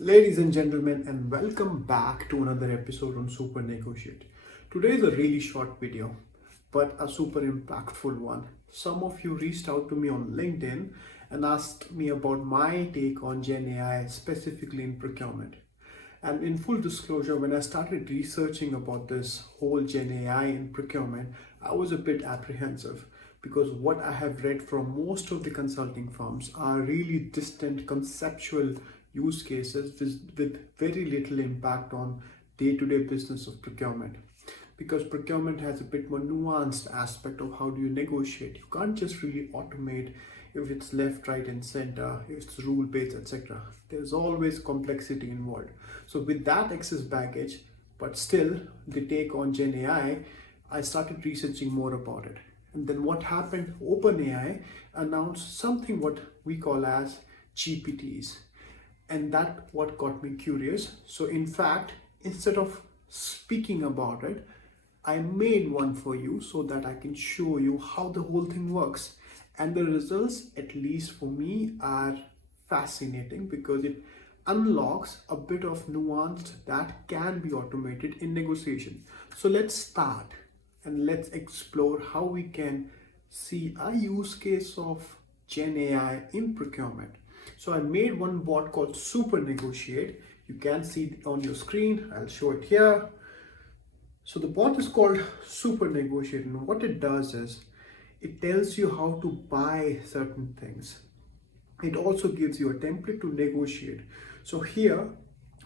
Ladies and gentlemen, and welcome back to another episode on Supernegotiate. Today is a really short video, but a super impactful one. Some of you reached out to me on LinkedIn and asked me about my take on GenAI, specifically in procurement. And in full disclosure, when I started researching about this whole GenAI in procurement, I was a bit apprehensive because what I have read from most of the consulting firms are really distant conceptual use cases with very little impact on day-to-day business of procurement. Because procurement has a bit more nuanced aspect of how do you negotiate. You can't just really automate if it's left, right, and center, if it's rule-based, etc. There's always complexity involved. So with that excess baggage, but still the take on GenAI, I started researching more about it. And then what happened? OpenAI announced something what we call as GPTs. And that what got me curious. So in fact, instead of speaking about it, I made one for you so that I can show you how the whole thing works. And the results, at least for me, are fascinating because it unlocks a bit of nuance that can be automated in negotiation. So let's start and let's explore how we can see a use case of GenAI in procurement. So I made one bot called Supernegotiate. You can see it on your screen. I'll show it here. So the bot is called Supernegotiate, and what it does is it tells you how to buy certain things. It also gives you a template to negotiate. So here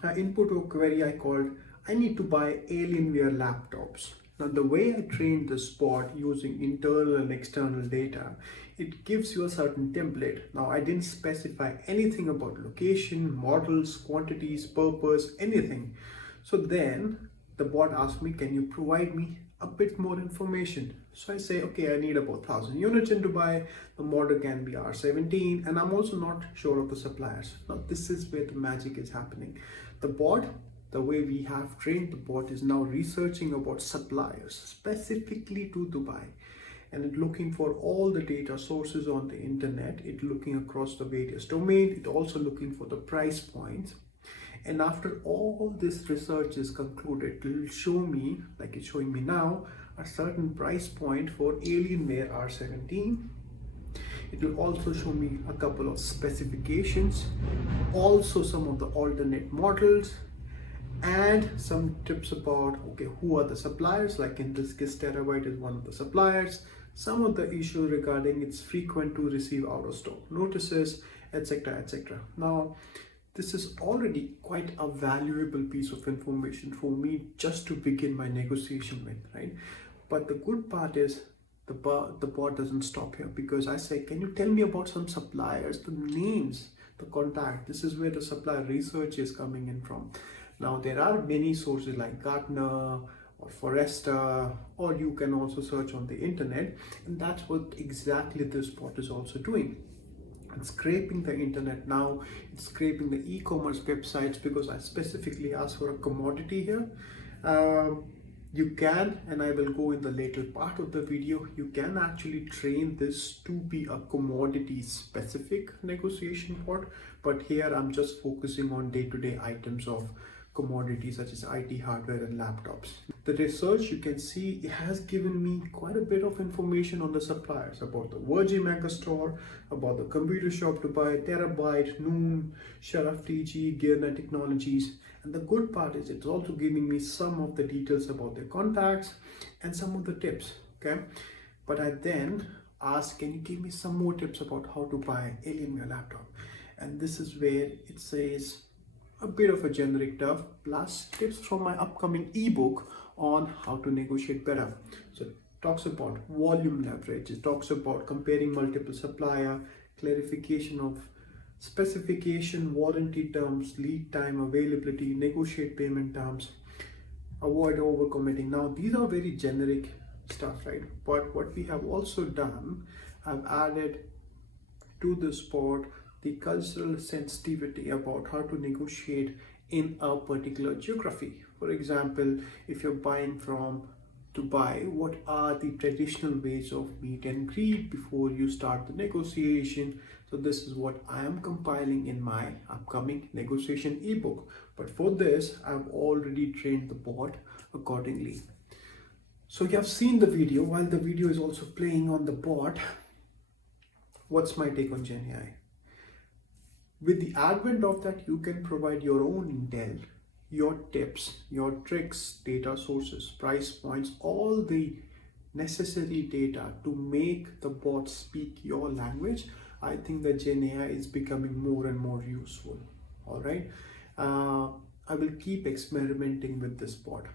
I input a query I called I need to buy Alienware laptops. Now the way I trained this bot using internal and external data, it gives you a certain template. Now I didn't specify anything about location, models, quantities, purpose, anything. So then the bot asked me, can you provide me a bit more information? So I say, okay, I need about 1,000 units in Dubai. The model can be R17, and I'm also not sure of the suppliers. Now this is where the magic is happening. The bot, the way we have trained the bot, is now researching about suppliers specifically to Dubai, and it looking for all the data sources on the internet. It looking across the various domains. It also looking for the price points. And after all this research is concluded, it will show me, like it's showing me now, a certain price point for Alienware R17. It will also show me a couple of specifications, also some of the alternate models, and some tips about, okay, who are the suppliers, like in this case Terabyte is one of the suppliers, some of the issues regarding it's frequent to receive out of stock notices, etc, etc. Now this is already quite a valuable piece of information for me just to begin my negotiation with, right? But the good part is the bot doesn't stop here, because I say, can you tell me about some suppliers, the names, the contact? This is where the supplier research is coming in from. Now there are many sources like Gartner or Forrester, or you can also search on the internet, and that's what exactly this bot is also doing. It's scraping the internet now. It's scraping the e-commerce websites, because I specifically asked for a commodity here. You can, and I will go in the later part of the video, you can actually train this to be a commodity specific negotiation bot, but here I'm just focusing on day-to-day items of commodities such as IT hardware and laptops. The research, you can see, it has given me quite a bit of information on the suppliers, about the Virgin Megastore, about the Computer Shop Dubai, Terabyte, Noon, Sharaf TG, Gearnet Technologies. And the good part is it's also giving me some of the details about their contacts and some of the tips, okay? But I then asked, can you give me some more tips about how to buy Alienware laptop? And this is where it says a bit of a generic stuff plus tips from my upcoming ebook on how to negotiate better. So it talks about volume leverage, it talks about comparing multiple supplier, clarification of specification, warranty terms, lead time, availability, negotiate payment terms, avoid overcommitting. Now these are very generic stuff, right? But what we have also done, I've added to this part the cultural sensitivity about how to negotiate in a particular geography. For example, if you're buying from Dubai, what are the traditional ways of meet and greet before you start the negotiation? So this is what I am compiling in my upcoming negotiation ebook. But for this, I've already trained the bot accordingly. So you have seen the video. While the video is also playing on the bot, what's my take on GenAI? With the advent of that, you can provide your own intel, your tips, your tricks, data sources, price points, all the necessary data to make the bot speak your language. I think that GenAI is becoming more and more useful. All right. I will keep experimenting with this bot.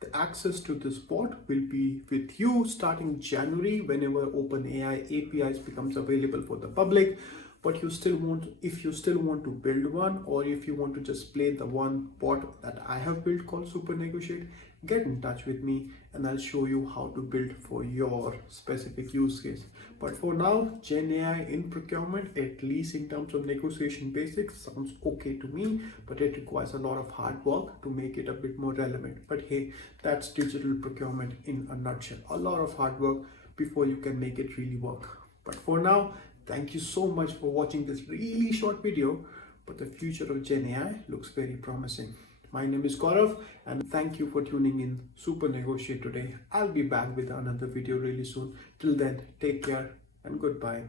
The access to this bot will be with you starting January, whenever OpenAI APIs becomes available for the public. But if you still want to build one, or if you want to just play the one bot that I have built called Supernegotiate, get in touch with me and I'll show you how to build for your specific use case. But for now, GenAI in procurement, at least in terms of negotiation basics, sounds okay to me, but it requires a lot of hard work to make it a bit more relevant. But hey, that's digital procurement in a nutshell. A lot of hard work before you can make it really work. But for now, thank you so much for watching this really short video, but the future of GenAI looks very promising. My name is Gaurav and thank you for tuning in Supernegotiate today. I'll be back with another video really soon. Till then, take care and goodbye.